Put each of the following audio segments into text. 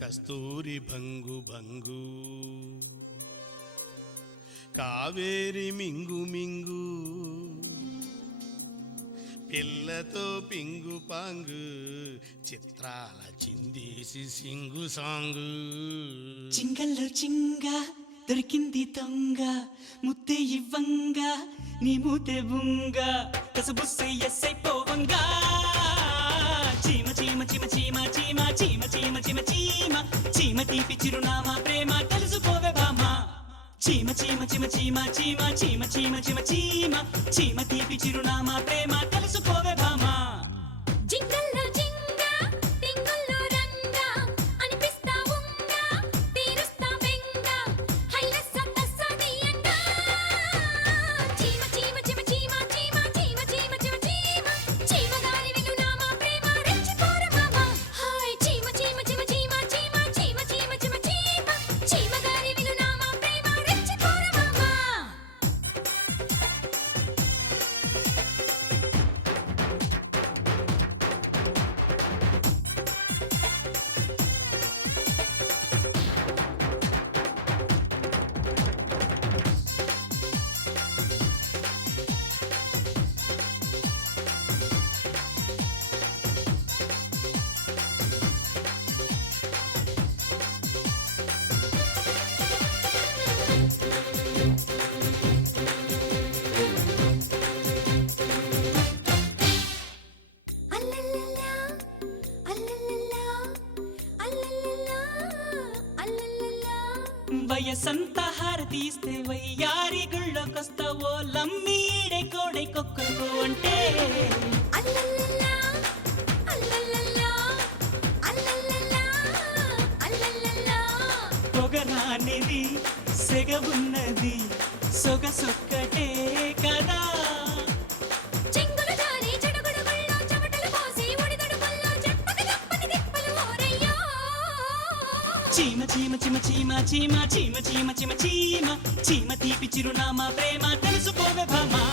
కస్తూరి భంగు భంగు కావేరి మింగు మింగు పిల్లతో పింగు పాంగు చిత్రాల చిందేసి సింగు సాంగు చింగల్లో చింగ దొరికింది దొంగ ముద్దే ఇవ్వంగ నీ మూతే బుంగ కసబుస్సై ఎస్సై పోవంగా చీమ చీమ చీమ చీమ చీమ చీమ చీమ చీమ చీమ చీమ తీపి చిరునామా ప్రేమ తెలుసుకోవే భామా చీమ చీమ చీమ చీమ చీమ చీమ చీమ చీమ చీమ చీమ తీపి చిరునామా ప్రేమ తెలుసుకోవే భామా జింగల్లో జింగ టింగుల్లో రంగ అనిపిస్తా ఉంగ తీరుస్తా బెంగ హైలెస్స తస్సదియంగ చీమ చీమ చీమ చీమ చీమ చీమ చీమ చీమ చీమ చీమ గారి విలునామా ప్రేమ రెచ్చిపోర మామ హాయ్ చీమ చీమ చీమ చీమ చీమ చీమ చీమ చీమ చీమ చీమ గారి విలునామా ప్రేమ రెచ్చిపోర మామ అల్లల్లల్లా అల్లల్లల్లా అల్లల్లల్లా అల్లల్లల్లా వయసంత హారతీస్తే వయ్యారి గుళ్ళోకొస్తావో లమ్మి ఈడే కోడై కొక్కరుకో అంటే అల్లల్లల్లా అల్లల్లల్లా అల్లల్లల్లా అల్లల్లల్లా పొగరానిది సెగవున్నది సొగసొక్కటే కదా చెంగుల జారి చెడుగుడుగుల్లో చెమటలు పోసి ఒడిదుడుకుల్లో చెప్పక తప్పని తిప్పలు ఓరయ్యో చీమ చీమ చీమ చీమ చీమ చీమ చీమ చీమ చీమ చీమ తీపి చిరునామా ప్రేమ తెలుసుకోవే భామా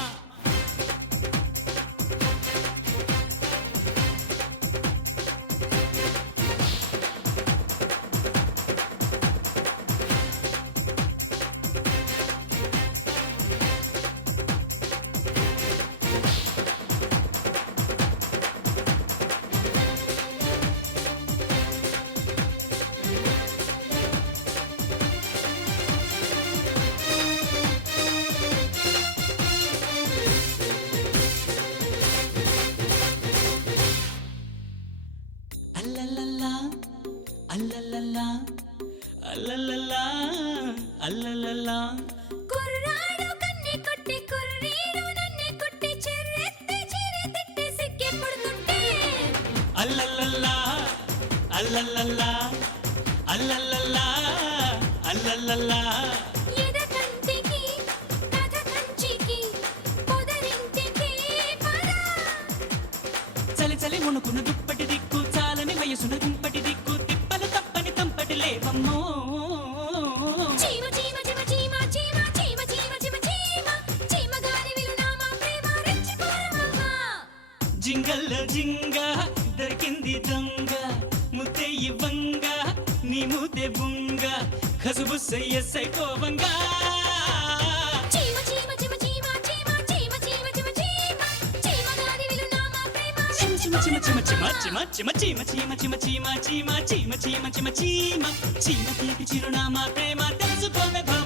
అల్లల్లల్లా అల్లల్లల్లా అల్లల్లల్లా అల్లల్లల్లా కుర్రాడు కన్నే కొట్టి కుర్రీడు నన్నే కొట్టి చెర్రెత్తి చిరెత్తి సిక్కే పడుతుంటే అల్లల్లల్లా అల్లల్లల్లా అల్లల్లల్లా అల్లల్లల్లా ఎద కంటికి కథ కంచికి పొదరింటికి పద చలి చలి మునుకున్న దుప్పటి దిక్కు చాలని వయసున దుంపటి దిక్కు తిప్పలు తప్పని తంపటి లేవమ్మో చీమ చీమ చీమ చీమ చీమ చీమ చీమ చీమ చీమ చీమ గారి విలునామా ప్రేమ రెచ్చిపోరమమ్మ జింగల్లో జింగ దొరికింది దొంగ ముద్దే ఇవ్వంగ నీ మూతే బుంగ కసుబుస్సై ఎస్సై కోవంగా చీమ చీమ చీమ చీమ చీమ చీమ చీమ చీమ చీమ చీమ గారి విలునామా ప్రేమ చిమ చిమ చిమ చిమ చిమ చిమ చీమ చీమ చీమ చీమ చీమ చీమ చీమ చీమ చీమ చీమ తీపి చిరునామా ప్రేమ తెలుసుకోవే భామా